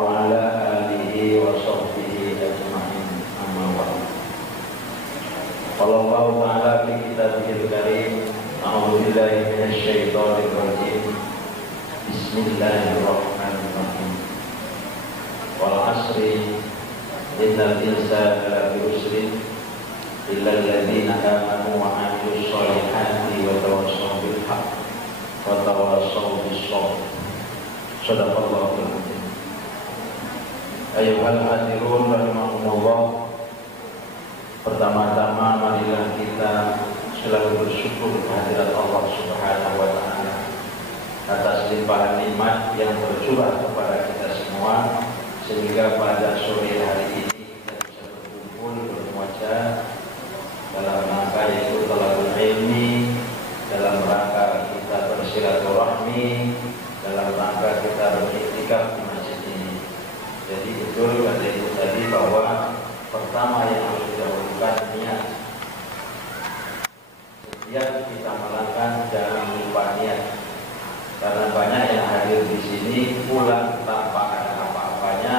وعلى آله وصحبه أجمعين أما بعد. قال الله تعالى في كتابه الكريم أعوذ بالله من الشيطان الرجيم بسم الله الرحمن الرحيم والعصر إن الإنسان لفي خسر إلا الذين آمنوا وعملوا الصالحات وتواصوا بالحق وتواصوا بالصبر. Shadaqallahul adzim. Ayyuhal hadirun rahimakumullah. Pertama-tama marilah kita selalu bersyukur kehadirat Allah Subhanahu wa taala atas limpahan nikmat yang tercurah kepada kita semua sehingga pada sore hari ini kita bisa berkumpul bermuaja dalam rangka yaitu talabul ilmi, dalam rangka kita bersilaturahmi, dalam rangka kita beriktikaf di masjid ini. Jadi betul kata itu tadi bahwa pertama yang harus didahulukan niat. Setiap kita melakukan jangan lupa niat. Karena banyak yang hadir di sini pulang tanpa ada apa-apanya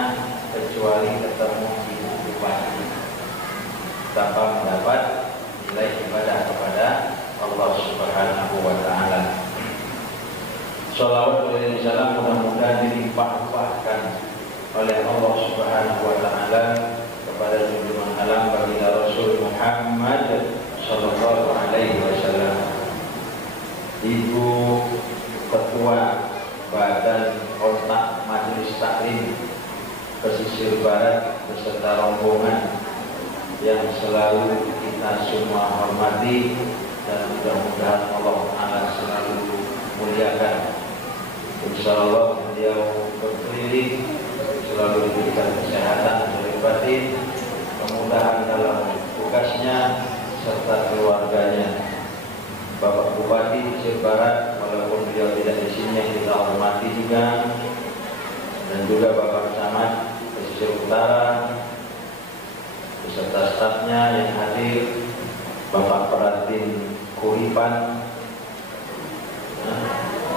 kecuali ketemu ibu bupati tanpa mendapat nilai ibadah kepada Allah Subhanahu wa taala. Shalawat dan salam mudah-mudahan dilimpah-limpahkan oleh Allah Subhanahu wa taala kepada junjungan alam baginda Rasul Muhammad sallallahu alaihi wasallam. Ibu Ketua Badan Otak Majelis Taklim Pesisir Barat beserta rombongan yang selalu kita semua hormati dan mudah-mudahan Allah Ta'ala selalu muliakan. Insyaallah beliau berkeliling selalu diberikan kesehatan dari batin, kemudahan dalam tugasnya serta keluarganya. Bapak Bupati Pesisir Barat walaupun beliau tidak di sini yang kita hormati juga, dan juga Bapak Camat Pesisir Utara beserta stafnya yang hadir, Bapak Peratin Kuripan,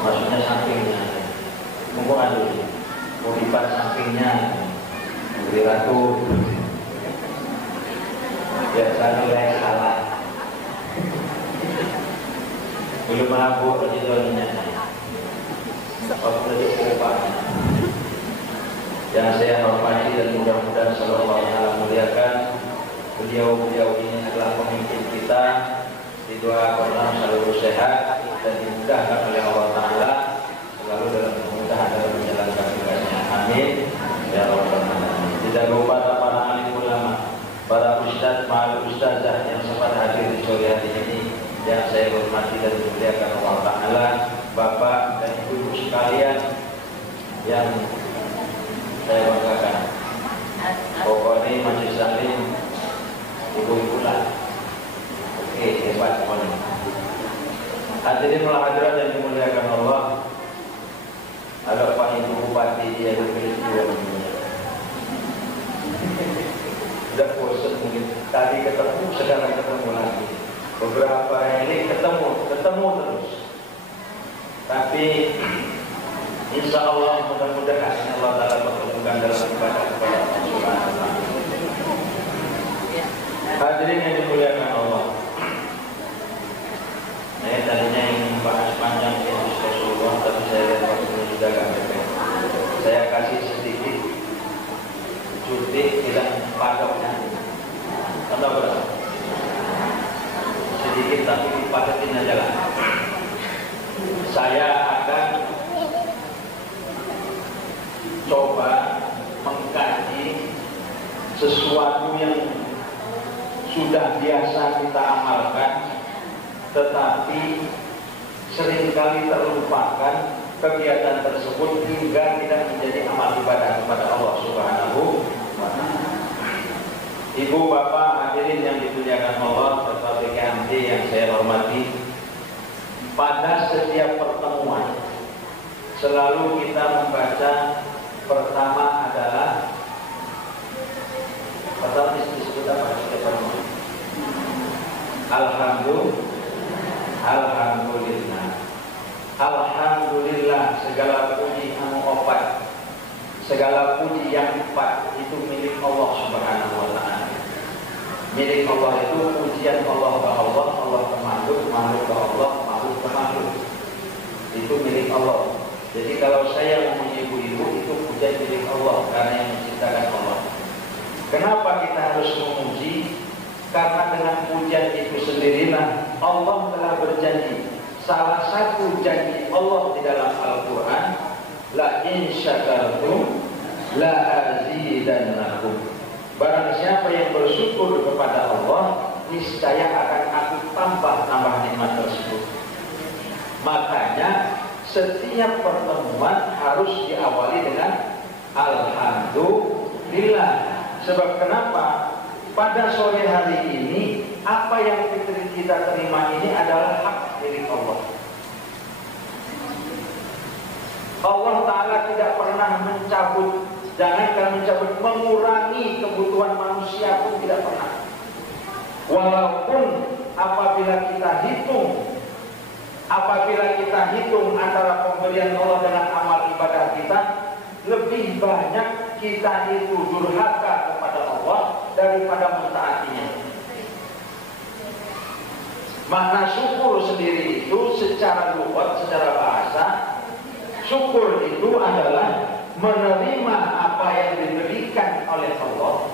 maksudnya sampingnya, mumpung dulu, Kuripan sampingnya, Budi Ratu, biasa nilai salah, belum mabuk rejidoninya, waktu Kuripan. Yang saya hormati dan mudah-mudahan sallallahu alaihi muliakan, beliau ini adalah pemimpin kita, didoakan selalu sehat dan dimudahkan oleh Allah Ta'ala selalu dalam kemudahan dalam menjalankan tugasnya. Amin ya rabbal alamin. Tidak lupa para alim ulama, para ustaz, para ustazah yang sempat hadir di sore hari ini yang saya hormati dan dimuliakan Allah Ta'ala, bapak dan ibu sekalian yang saya banggakan. Pokoknya Majelis Taklim ibu-ibu lah. Oke, hebat semuanya. Hadirin wal hadirat yang dimuliakan Allah, ada Pak Ibu Bupati dia berpilih sudah bosan mungkin. Tadi ketemu, sekarang ketemu lagi. Beberapa ini ketemu terus. Tapi insya Allah mudah-mudahan Allah Ta'ala pertemukan dalam ibadah kepada Allah Subhanahu wa taala. Hadirin yang dimuliakan Allah, saya tadinya ingin bahas panjang Yesus Rasulullah, tapi saya lihat waktunya sudah agak mepet. Saya kasih sedikit cuti tidak padatnya. Atau berapa? Sedikit tapi dipadatin aja lah. Saya akan coba mengkaji sesuatu yang sudah biasa kita amalkan tetapi seringkali terlupakan kegiatan tersebut hingga tidak menjadi amal ibadah kepada Allah Subhanahu wa taala. Ibu bapak hadirin yang dimuliakan Allah serta PKMT yang saya hormati, pada setiap pertemuan selalu kita membaca pertama adalah pertama disebut apa setiap pertemuan? Alhamdulillah, segala puji anu opat, segala segala puji yang empat itu milik Allah Subhanahu wa Ta'ala. Milik Allah itu pujian Allah ke Allah, Allah ke makhluk, makhluk ke Allah, makhluk ke makhluk. Itu milik Allah. Jadi kalau saya memuji ibu-ibu itu pujian milik Allah karena yang menciptakan Allah. Kenapa kita harus memuji? Karena dengan pujian itu sendirilah Allah telah berjanji. Salah satu janji Allah di dalam Al-Quran, la in syakartum la azidannakum. Barang siapa yang bersyukur kepada Allah, niscaya akan aku tambah nikmat tersebut. Makanya setiap pertemuan harus diawali dengan alhamdulillah. Sebab kenapa? Pada sore hari ini apa yang kita terima ini adalah hak milik Allah. Allah Ta'ala tidak pernah mencabut, jangankan mencabut, mengurangi kebutuhan manusia pun tidak pernah. Walaupun apabila kita hitung antara pemberian Allah dengan amal ibadah kita, lebih banyak kita itu durhaka kepada Allah daripada mentaatinya. Makna syukur sendiri itu secara lughat, secara bahasa, syukur itu adalah menerima apa yang diberikan oleh Allah.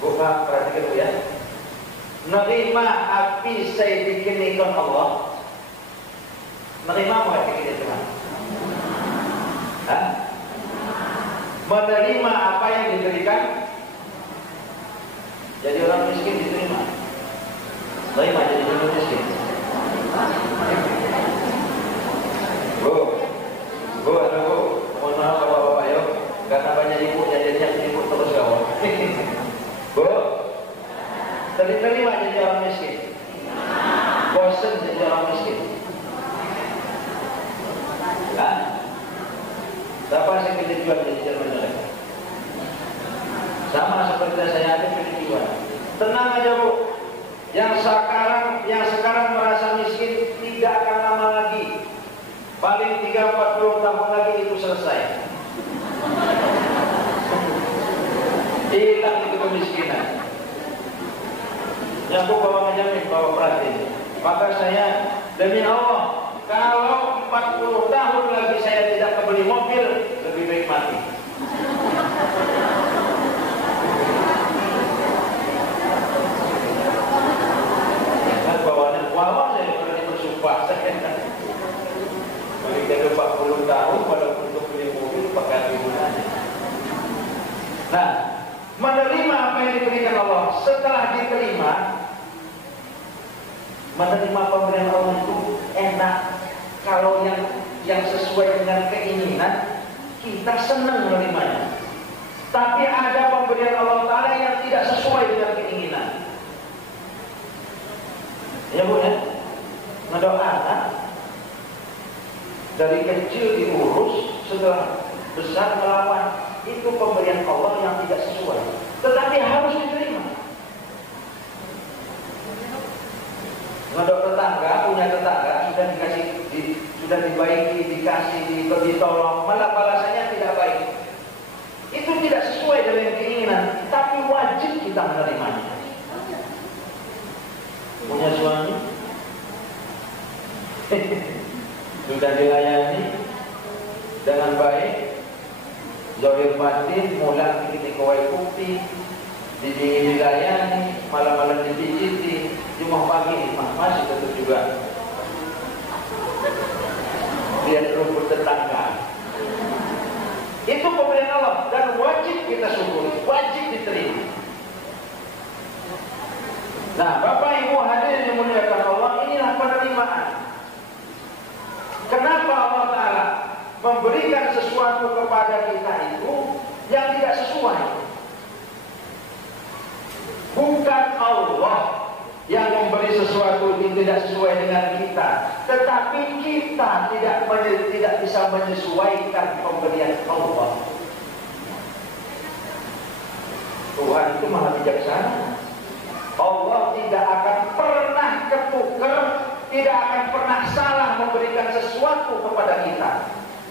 Bukan perhatikan dulu ya. Menerima api saya bikinkan Allah. Menerima apa yang bikin Tuhan? Menerima apa yang diberikan. Jadi orang miskin diterima. Terima jadi orang miskin. Bu, mohon maaf bapak-bapak yuk, karena banyak ibu jadinya ibu terus gawat. Bu, terima jadi orang miskin. Bosen jadi orang miskin. Bapak saya kejujuran jadi Jerman mereka. Sama seperti saya ada kejujuran. Tenang aja bu. Yang sekarang merasa miskin tidak akan lama lagi. Paling 30-40 tahun lagi itu selesai. Hilang itu kemiskinan. Yang aku bawa menjamin, bawa perhatian. Maka saya demi Allah, kalau 40 tahun lagi saya tidak kebeli mobil, lebih baik mati. Kan bawaan saya berani bersumpah. Bagi kita 40 tahun walaupun untuk beli mobil pakai gunanya. Nah, menerima apa yang diberikan Allah. Setelah diterima, menerima pemberian Allah itu enak. Kalau yang sesuai dengan keinginan, kita senang menerimanya. Tapi ada pemberian Allah Ta'ala yang tidak sesuai dengan keinginan. Ya bu ya, ngedoakan dari kecil diurus, setelah besar melawan. Itu pemberian Allah yang tidak sesuai, tetapi harus diterima. Ngedok tetangga, punya tetangga sudah dibaiki, dikasih, ditolong, malah balasannya tidak baik. Itu tidak sesuai dengan keinginan, tapi wajib kita menerimanya. Punya suami sudah dilayani dengan baik, zahir batin, mulang dikit kawai bukti, dilayani, malam-malam dipijiti, Jumat pagi masih tetap juga lihat rumput tetangga. Itu pemberian Allah dan wajib kita syukuri, wajib diterima. Nah, Bapak Ibu hadirin yang dimuliakan Allah, inilah penerimaan. Kenapa Allah Ta'ala memberikan sesuatu kepada kita itu yang tidak sesuai? Bukan Allah yang memberi sesuatu yang tidak sesuai dengan kita, tetapi kita tidak bisa menyesuaikan pemberian Allah. Tuhan itu maha bijaksana. Allah tidak akan pernah ketukar, tidak akan pernah salah memberikan sesuatu kepada kita.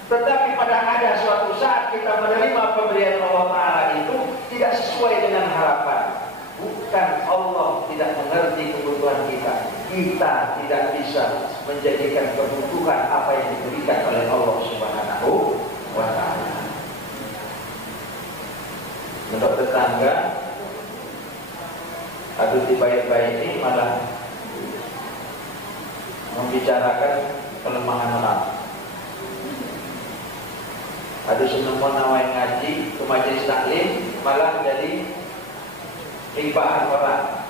Tetapi pada ada suatu saat kita menerima pemberian Allah Ta'ala itu tidak sesuai dengan harapan. Bukan Allah tidak mengerti kebutuhan kita. Kita tidak bisa menjadikan kebutuhan apa yang diberikan oleh Allah Subhanahu wa Ta'ala. Untuk tetangga, aduh dibaik-baik ini malah membicarakan kelemahan orang. Ada senemon nawai ngaji ke majelis taklim malah jadi limpahan orang.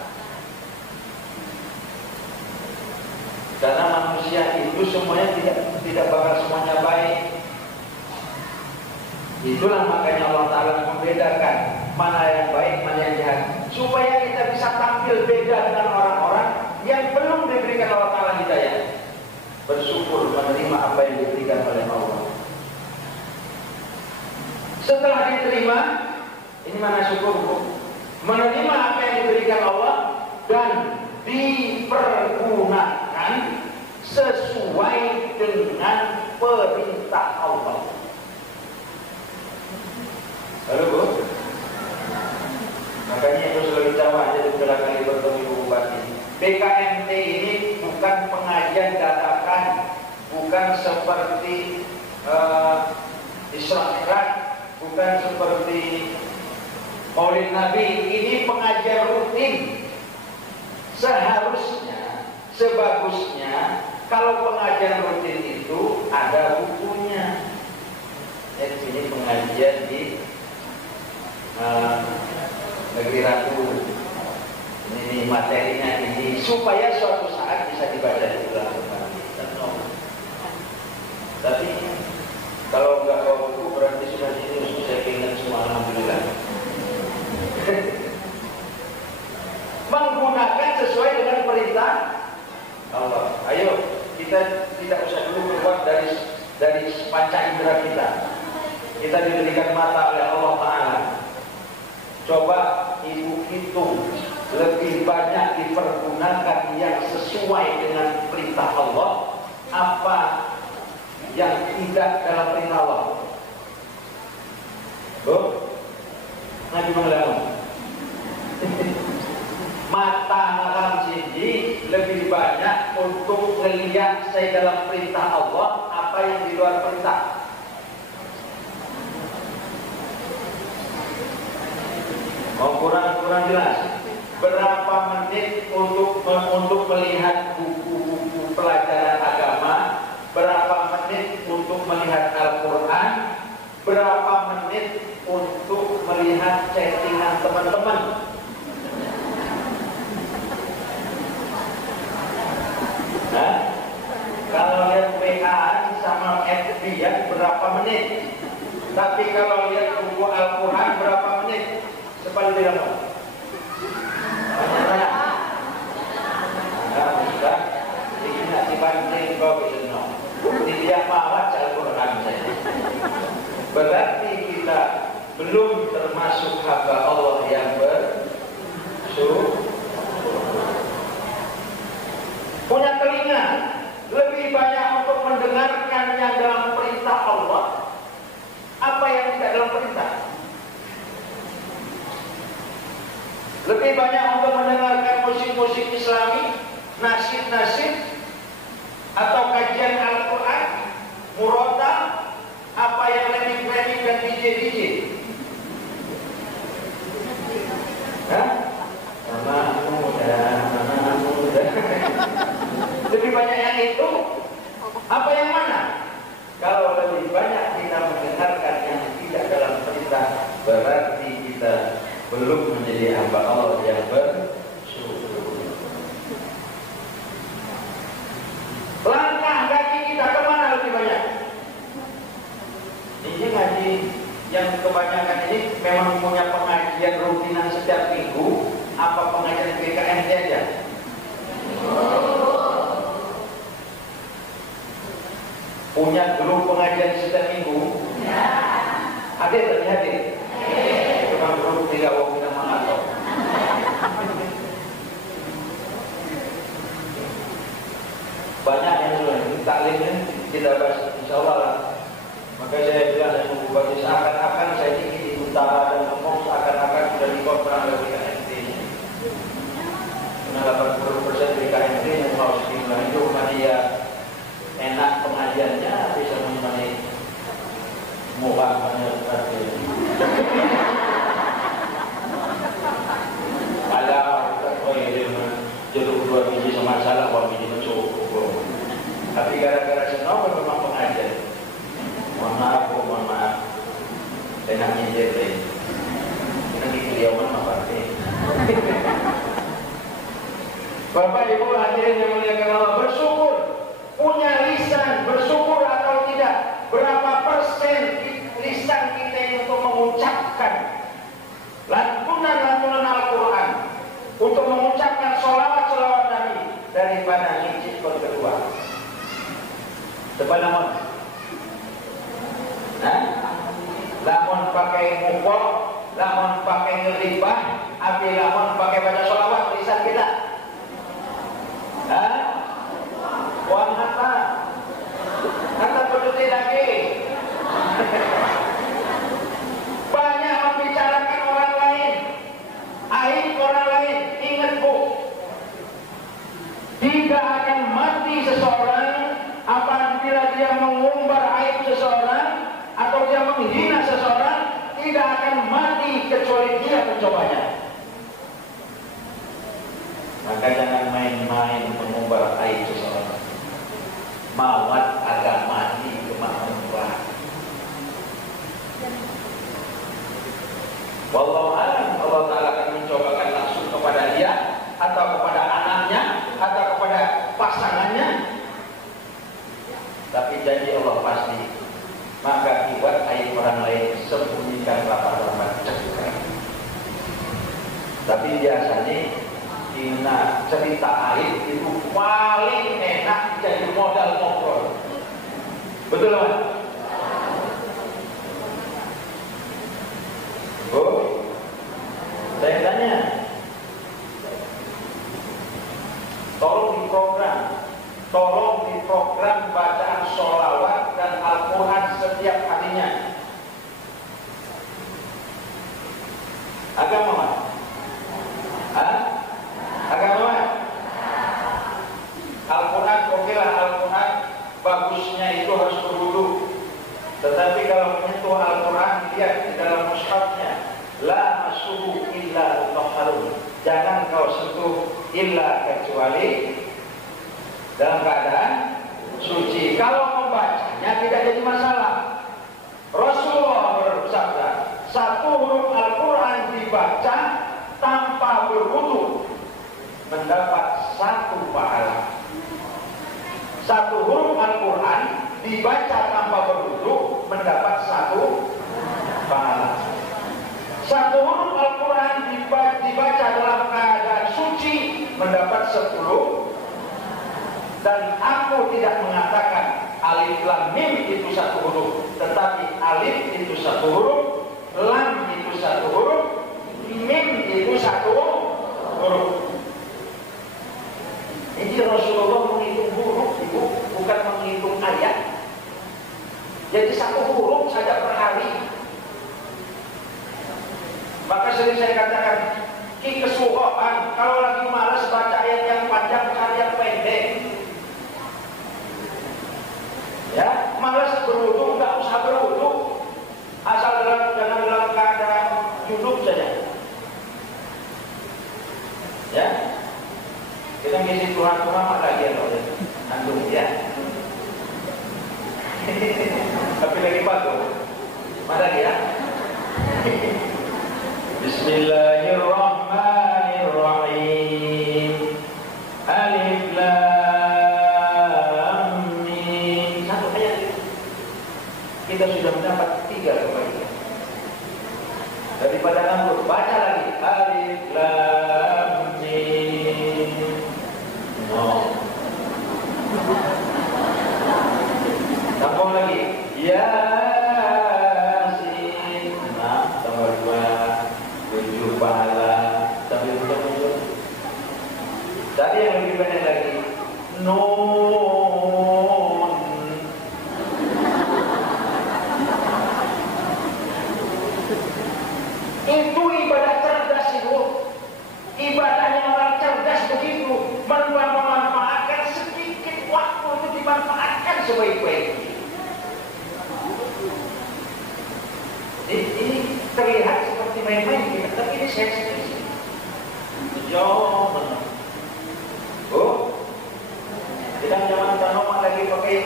Karena manusia itu semuanya tidak bakal semuanya baik. Itulah makanya Allah Ta'ala membedakan mana yang baik, mana yang jahat, supaya kita bisa tampil beda dengan orang-orang yang belum diberikan Allah Ta'ala hidayah. Bersyukur menerima apa yang diberikan oleh Allah. Setelah diterima, ini mana syukur? Menerima apa yang diberikan Allah dan dipergunakan sesuai dengan perintah Allah. Lalu Bu, makanya itu selalu jawab jadi beberapa kali bertemu Ibu Bupati. PKMT ini bukan pengajian dadakan, bukan seperti Isra Mi'raj, bukan seperti Maulid Nabi. Ini pengajian rutin. Seharusnya, sebagusnya kalau pengajian rutin itu ada bukunya. Ini pengajian di Negeri Ratu. Ini materinya ini supaya suatu saat bisa dibaca di ulang kembali. Tapi kalau nggak bawa buku berarti sudah ini saya ingat semua. Alhamdulillah. Menggunakan sesuai dengan perintah Allah. Ayo kita tidak usah dulu keluar dari panca indera kita. Kita diberikan mata oleh Allah Ta'ala. Coba ibu hitung lebih banyak dipergunakan yang sesuai dengan perintah Allah, apa yang tidak dalam perintah Allah. Nabi mengatakan mata alam sini lebih banyak untuk melihat saya dalam perintah Allah, apa yang di luar perintah. Mau kurang jelas. Berapa menit untuk melihat buku-buku pelajaran agama, berapa menit untuk melihat Al-Quran, berapa menit untuk melihat chattingan teman-teman. Nah, kalau lihat WA sama FB berapa menit? Tapi kalau lihat buku Al-Quran berapa menit? Sepaling tidak. Sudah, ini nak dibanding kau bisa tidak mawat Al-Quran saja. Berarti kita belum termasuk hamba Allah yang bersyukur. Punya telinga lebih banyak untuk mendengarkan yang dalam perintah Allah, apa yang tidak dalam perintah. Lebih banyak untuk mendengarkan musik-musik Islami, nasyid-nasyid, atau kajian Al-Quran, murotal, apa yang remix dan DJ. Mama muda. Lebih banyak yang itu, apa yang mana? Kalau lebih banyak kita mendengarkan yang tidak dalam perintah, berarti kita belum menjadi hamba Allah yang bersyukur. Langkah kaki kita kemana lebih banyak? Ini ngaji yang kebanyakan ini memang punya pengajian rutinan setiap minggu, apa pengajian PKMT aja? Punya grup pengajian setiap minggu? Hadir tapi hadir? Cuma grup tidak mau kita mengatur. Banyak yang sudah taklimnya kita bahas, insya Allah lah. Maka saya bilang dari buku bupati, seakan-akan saya tinggi di utara dan ngomong seakan-akan sudah dikontrak oleh BKMT. Karena 80% BKMT yang mau sejumlah itu, karena ya enak pengajiannya, bisa menemani muka banyak berarti. Ada jeruk 2 biji sama salah, 1 biji cukup. Tapi gara-gara senang memang pengajian. Mohon maaf. Enak nyindir deh. Ini di keliauan apa sih? Bapak Ibu hadirin yang muliakan Allah, bersyukur. Punya lisan, bersyukur atau tidak. Berapa persen lisan kita ini untuk mengucapkan lantunan-lantunan Al-Quran, untuk mengucapkan sholawat-sholawat Nabi daripada ngicip kedua. Depan namun, lamun pakai mukok, lamun pakai ngeribah, api lamun pakai baca sholawat lisan kita. Buang kata berdiri lagi. Banyak membicarakan orang lain, aib orang lain. Ingat Bu, tidak akan mati seseorang apabila dia mengumbar aib seseorang atau dia menghina seseorang, tidak akan mati kecuali dia mencobanya. Maka jangan main-main mengumbar aib seseorang. Mawat agak mati kemana-mana. Wallahu a'lam, Allah Ta'ala akan mencobakan langsung kepada dia, atau kepada anaknya, atau kepada pasangannya. Tapi janji Allah pasti. Maka buat aib orang lain, sembunyikan rapat-rapat cegah. Tapi biasanya cerita aib itu paling enak jadi modal ngobrol. Betul kan? Oh, saya tanya, tolong diprogram bacaan sholawat dan Al-Quran setiap harinya. Agama mana? Agama mana? Al-Quran, okelah Al-Quran bagusnya itu harus berwudu. Tetapi kalau menyentuh Al-Quran, lihat di dalam mushafnya, la masuhu illa mutahharun. Jangan kau sentuh illa kecuali dalam keadaan suci. Kalau membacanya tidak jadi masalah. Rasulullah bersabda, 1 huruf Al-Quran dibaca tanpa berwudu mendapat 1 pahala. 1 huruf Al-Quran dibaca tanpa berwudu mendapat 1 pahala. 1 huruf Al-Quran dibaca dalam keadaan suci mendapat 10. Dan aku tidak mengatakan alif lam mim itu 1 huruf, tetapi alif itu 1 huruf, lam itu 1 huruf, mim itu 1 huruf. Ini Rasulullah menghitung huruf, Ibu, bukan menghitung ayat. Jadi 1 huruf saja per hari. Maka sering saya katakan, kesukaan kalau lagi malas baca ayat yang panjang, cari yang pendek. Ya, malas berwudu, nggak usah berwudu, asal dalam keadaan junub saja. Ya, kita ngisi Tuhan lagi ya, antum ya. Tapi lagi bagus, mana dia? Bismillahirrahmanirrahim. Alif lam mim. 1 ayat kita sudah mendapat 3 kebaikan. Daripada nganggur, baca lagi alif lam mim. Tambah lagi Yasin. Tambah 2, 7 pahala sambil muncul. Tadi yang lebih banyak lagi Nun. Itu ibadah cerdas itu. Ibadahnya orang cerdas begitu, memanfaatkan sedikit waktu itu dimanfaatkan sebaik-baiknya. Ini terlihat seperti main-main kita, tapi ini saya serius. Jauh benar. Oh, kita zaman tanam lagi pakai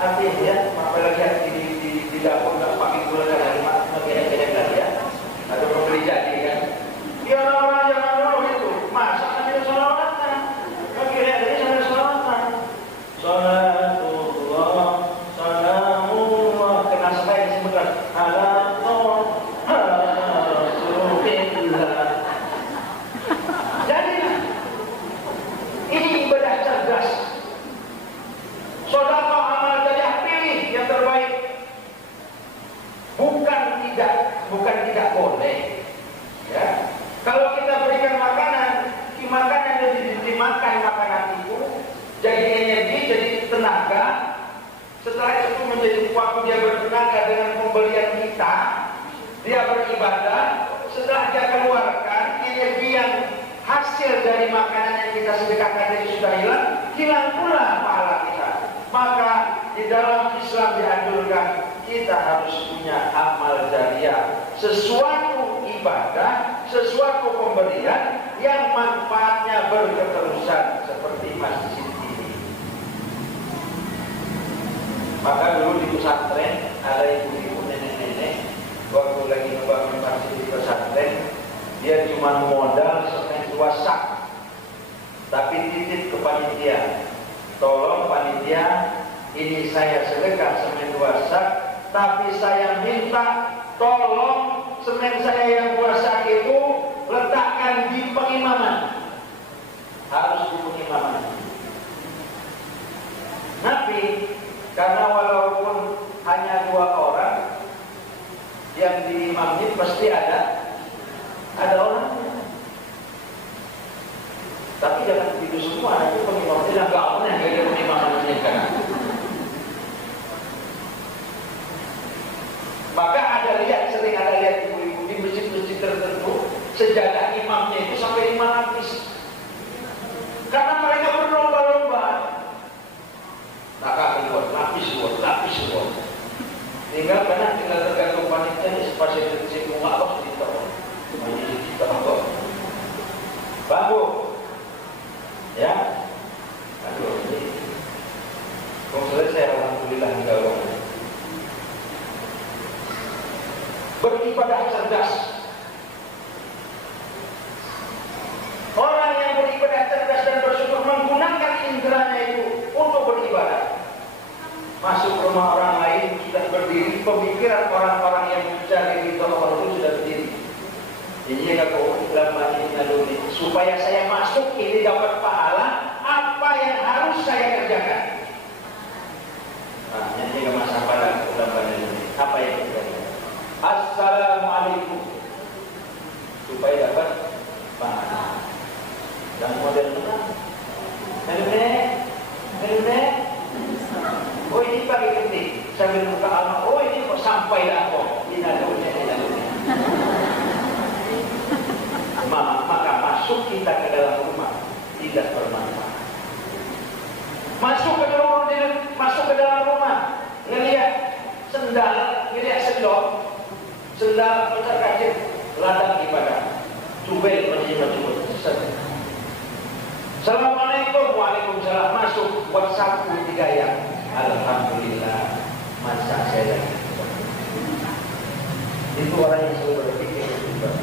hati ya, apalagi di dapur nggak pakai gula dan pakai lagi ya, atau membeli jadi kan? Dia orang-orang zaman dulu itu masak sambil sholawatan, akhirnya dari sambil sholawatan, sholatullah, salamullah, kena sampai disebutkan ala Rasulillah. Jadi ini ibadah cerdas. Sedekah amal jariah pilih yang terbaik. Bukan tidak boleh. Ya. Kalau kita berikan makanan yang dimakan makanan itu jadi energi, jadi tenaga. Setelah itu menjadi waktu dia bertenaga dengan pembelian kita, dia beribadah. Setelah dia keluarkan energi yang hasil dari makanan yang kita sedekahkan itu sudah hilang pula pahala kita. Maka di dalam Islam dianjurkan kita harus punya amal jariah, sesuatu ibadah, sesuatu pemberian yang manfaatnya berketerusan seperti masjid ini. Maka dulu di pesantren ada ibu-ibu nenek-nenek waktu lagi membangun masjid di pesantren, dia cuma modal semen 2 sak, tapi titip ke panitia, tolong panitia, ini saya sedekah semen 2 sak, tapi saya minta tolong semen saya yang 2 sak itu letakkan di pengimaman, harus di pengimaman. Tapi karena walaupun hanya 2 orang yang diimami, pasti ada orangnya. Tapi jangan begitu semua, itu pengimaman tidak gaul yang ada pengimamannya kan. Maka sering ada lihat ibu-ibu di masjid-masjid tertentu, sejadah imamnya itu sampai 5 lapis. Karena mereka berlomba-lomba. Maka keluar lapis luar. Tinggal tergantung panitia, sepasang detik bunga apa kita apa. Bambu. Ya. Aduh, ini. Kok selesai alhamdulillah enggak orang. Beribadah cerdas. Orang yang beribadah cerdas dan bersyukur menggunakan inderanya itu untuk beribadah. Masuk rumah orang lain sudah berdiri, pemikiran orang-orang yang mencari ridho Allah itu sudah berdiri. Ini aku ini supaya saya masuk ini dapat pahala, apa yang harus saya kerjakan? Nah, ini ke masa pada ini. Apa yang terjadi? Assalamualaikum, supaya dapat pahala. Dan model Nenek. Oh ini pakai ketik sambil buka alamat. Oh ini kok sampai dah kok. Ini maka masuk kita ke dalam rumah tidak bermanfaat. Masuk ke dalam rumah, ngelihat sendal, ngelihat sendal terkacir, ladang ibadah, cubel menjadi Assalamualaikum, waalaikumsalam, masuk WhatsApp 3 ya. Alhamdulillah, masa saya lagi. Itu orang yang selalu berpikir juga.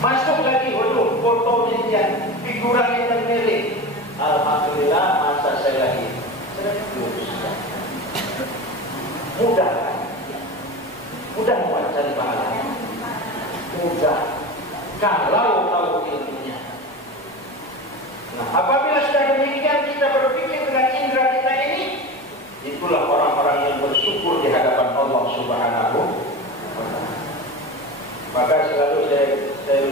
Masuk lagi, waduh, foto jadian, figuran yang termilik. Alhamdulillah, masa saya lagi. Mudah kan? Mudah buat cari pahala. Mudah. Kalau tahu ilmunya. Nah, apabila sudah demikian kita berpikir dengan indera kita ini, itulah orang-orang yang bersyukur di hadapan Allah Subhanahu wa Ta'ala. Maka selalu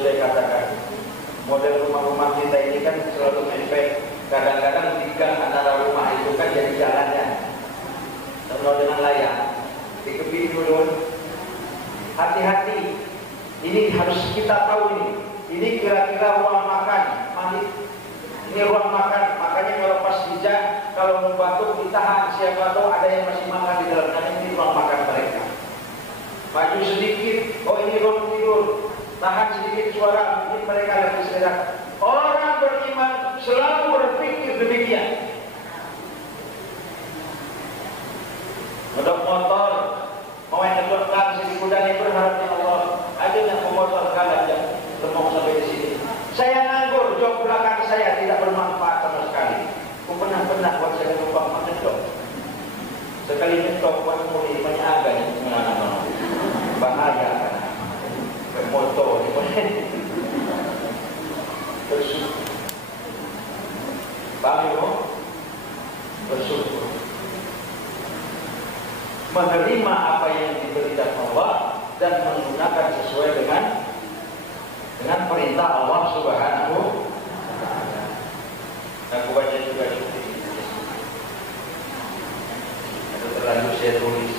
saya katakan, model rumah-rumah kita ini kan selalu mepet. Kadang-kadang di gang antara rumah itu kan jadi jalannya penuh dengan layar. Dikebiri dulu. Hati-hati. Ini harus kita tahu ini. Ini kira-kira ruang makan. Mari. Ini ruang makan. Makanya kalau pas bijak, kalau mau batuk ditahan. Siapa tahu ada yang masih makan di dalam. Karena ini ruang makan mereka. Maju sedikit. Oh ini ruang tidur. Tahan sedikit suara. Mungkin mereka lagi istirahat. Orang beriman selalu berpikir demikian. Ngedok motor, mau yang ngedokkan sini kudanya berharapnya Allah. Ada yang memotorkan aja, temuk sampai di sini. Saya nganggur, jok belakang saya tidak bermanfaat sama sekali. Aku pernah buat saya numpang ngedok. Sekali ngedok buat mulai banyak agak yang mengenal bahaya kan. Motor ini bersyukur. Paham bersyukur. Menerima apa yang diberikan Allah dan menggunakan sesuai dengan perintah Allah Subhanahu wa Ta'ala. Aku baca juga seperti ini. Itu terlalu saya tulis.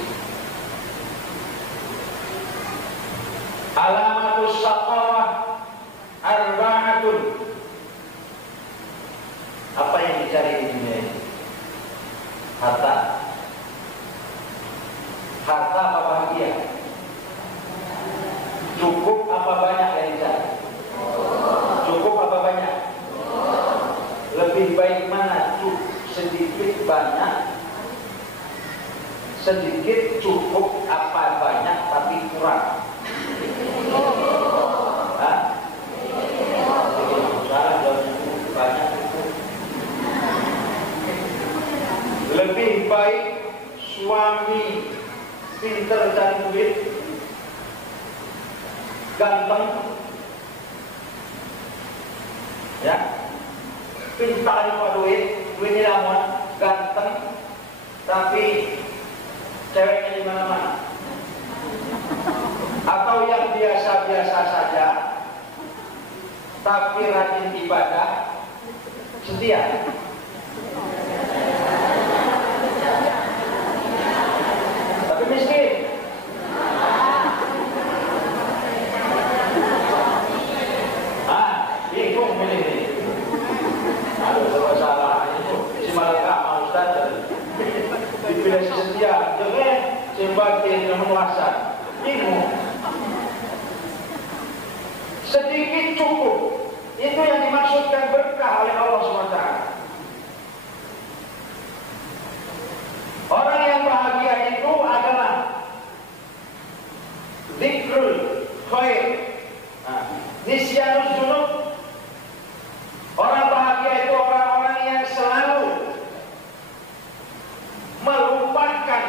Alamatus saqawah arba'atun. Apa yang dicari di dunia ini? Harta. Harta apa bahagia? Cukup apa banyak yang dicari? Cukup apa banyak? Lebih baik mana? Sedikit banyak? Sedikit cukup apa banyak tapi kurang? Hah? Banyak itu. Lebih baik suami pinter cari duit, ganteng, ya, pintar lupa duitnya lama, ganteng, tapi ceweknya di mana-mana, atau yang biasa-biasa saja, tapi rajin ibadah, setia. Miskin. Bingung milih ini. Aduh, serba salah itu. Si malaikat mau Ustaz. Dipilih si setia, jangan sebagai yang menguasa. Bingung. Sedikit cukup. Itu yang dimaksudkan berkah oleh Allah SWT. Orang yang bahagia itu adalah dzikrul khair, nisyanus dzunub. Orang bahagia itu orang-orang yang selalu melupakan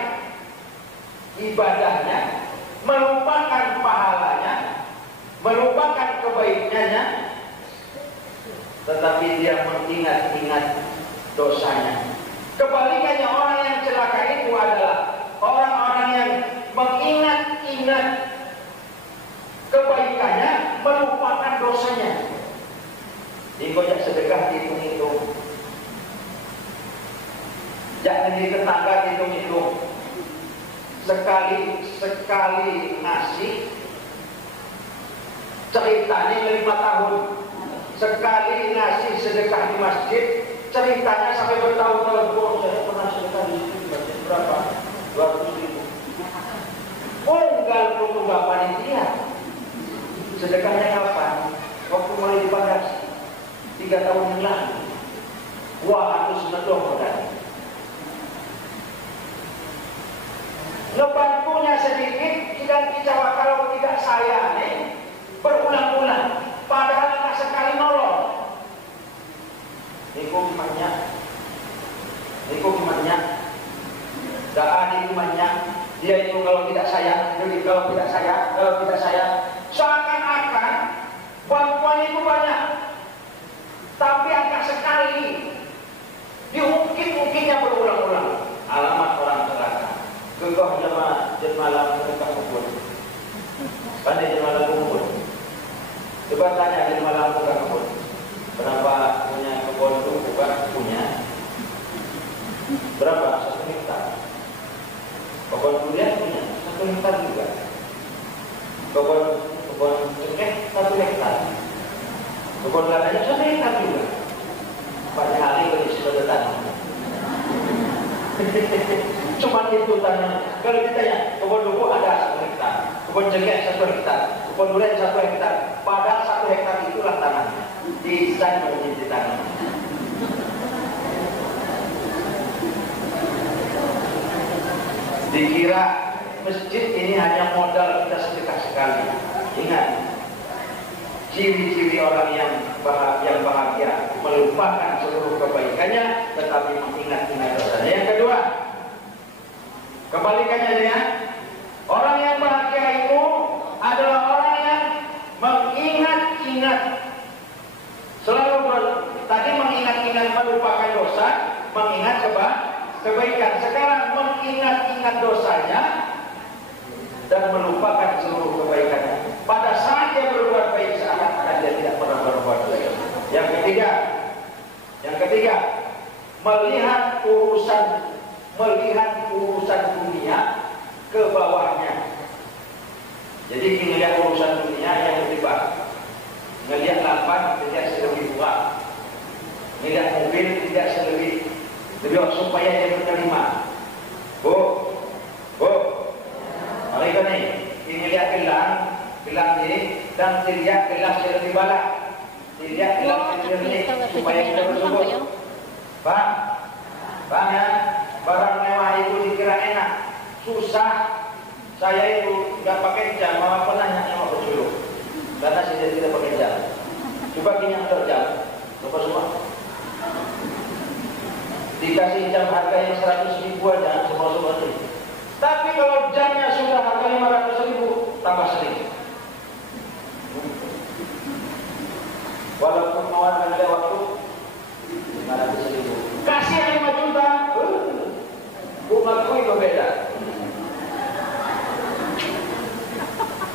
ibadahnya, melupakan pahalanya, melupakan kebaikannya, tetapi dia mengingat-ingat dosanya. Kebalikannya, orang yang celaka itu adalah orang-orang yang mengingat-ingat kebaikannya, melupakan dosanya. Dikojak sedekah hitung-hitung, jangan di tetangga hitung-hitung. Sekali ngasih ceritanya 5 tahun. Sekali ngasih sedekah di masjid ceritanya sampai bertahun-tahun. Oh, saya pernah sedekah di situ berapa? 200.000. Unggal ketua panitia. Sedekahnya kapan? Waktu mulai dipagasi 3 tahun yang lalu. Wah, itu senedong kan. Ngebantunya sedikit, tidak bicara kalau tidak saya nih berulang-ulang. Padahal nggak sekali nolong. Niku gimana? Gak ada gimana. Dia itu kalau tidak saya, kalau tidak saya, seakan-akan bantuan itu banyak, tapi agak sekali diungkit-ungkitnya berulang-ulang. Alamat orang celaka. Gegah jemaah mereka kubur. Pandai jemaah kubur. Coba tanya jemaah bukan kubur. Kenapa punya kebun itu bukan punya? Berapa? 1 hektar. Kebun durian punya 1 hektar juga. Kebun Kebun ladanya 1 hektar juga. Pada hari beri sudah tanam. Cuma itu tanam. Kalau ditanya, kebun duku ada 1 hektar, kebun cengkeh 1 hektar, kebun durian 1 hektar. Pada 1 hektar itulah tanahnya. Desain menjadi tanam. Dikira masjid ini hanya modal kita sedekah sekali. Ingat, ciri-ciri orang yang bahagia melupakan seluruh kebaikannya, tetapi mengingat-ingat dosanya. Yang kedua, kebalikannya dengan orang yang bahagia itu adalah orang yang mengingat-ingat selalu tadi mengingat-ingat melupakan dosa, mengingat kebaikan. Sekarang mengingat-ingat dosanya dan melupakan seluruh kebaikannya. Pada saat dia berbuat baik, seakan-akan dia tidak pernah berbuat baik. Yang ketiga, melihat urusan dunia ke bawahnya. Jadi melihat urusan dunia yang lebih baik. Melihat lampan tidak selebih murah. Melihat mobil tidak selebih supaya dia menerima. Bu, mereka ini lihat gelang ini dan dilihat gelas yang lebih balak. Dilihat gelas yang lebih supaya kita bersyukur. Bang ya, barang mewah itu dikira enak, susah. Saya itu nggak pakai jam, malah pernah nyawa bersyukur karena saya tidak pakai jam. Coba kinyang jam, coba semua. Dikasih jam harga yang 100.000 aja semua ini. Tapi kalau jamnya sudah harga 500.000, tambah sering. Walaupun mau ada waktu 500.000, kasih 5 juta, bunga itu beda.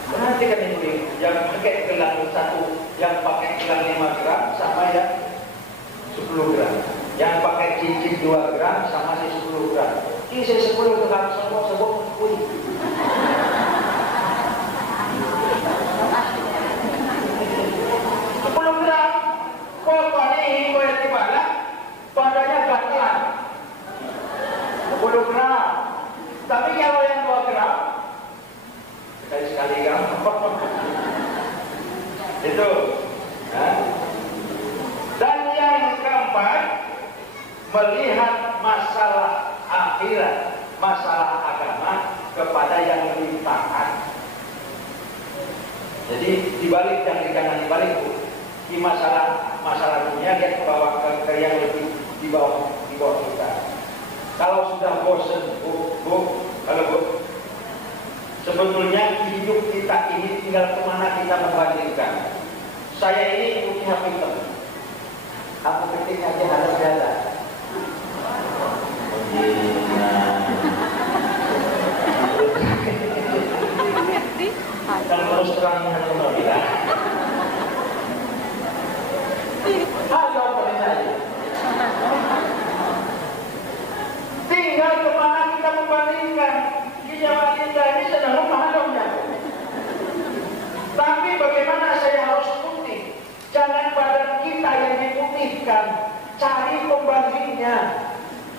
Perhatikan ini, yang pakai gelang 1, yang pakai gelang 5 gram sama yang 10 gram. Yang pakai cincin 2 gram sama si 10 gram. Ini saya 10 gram semua kuih. 10 gram. Pokoknya ini boleh dibalik, badannya gatelan. 10 gram. Tapi kalau yang 2 gram, sekali gram. Itu. Dan yang keempat, melihat masalah akhirat, masalah agama kepada yang lebih taat. Jadi dibalik, jangan di kanan, dibalik bu. Di masalah dunia lihat ke bawah, ke yang lebih di bawah kita. Kalau sudah bosan kalau sebetulnya hidup kita ini tinggal kemana kita membandingkan. Saya ini ikuti Hafidh. Aku ketik aja ada berada. Dan terus terang hanya bilang, halo penyanyi. Tinggal kemana kita membandingkan. Kijaman kita ini sedang memahaminya. Tapi bagaimana saya harus putih? Jangan badan kita yang diputihkan, cari pembandingnya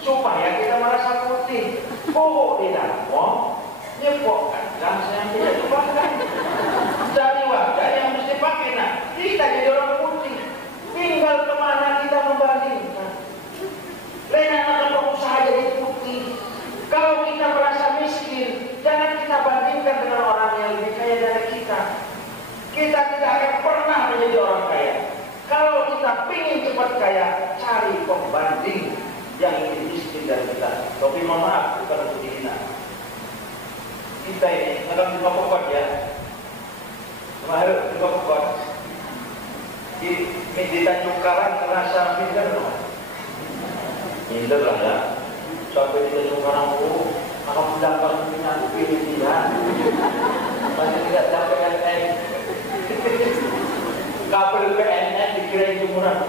supaya kita merasa putih. Oh, tidak mau nyepokkan dan saya tidak dipakai. Cari wajah yang mesti pakai. Nah, kita jadi orang putih. Tinggal kemana kita membandingkan. Lena akan berusaha jadi putih. Kalau kita merasa miskin, jangan kita bandingkan dengan orang yang lebih kaya dari kita. Kita tidak akan pernah menjadi orang kaya. Kalau kita ingin cepat kaya, cari pembanding yang lebih miskin dari kita. Tapi mohon maaf, bukan untuk dihina. Kita ini dalam 5 pokok ya. Kemarin 5 pokok. Di Tanjung Karang merasa minder loh. Minder lah ya. Sampai di Tanjung Karang, akan mendapat punya pilihan. Masih tidak dapat PNS. Kabel PNS dikira itu murah.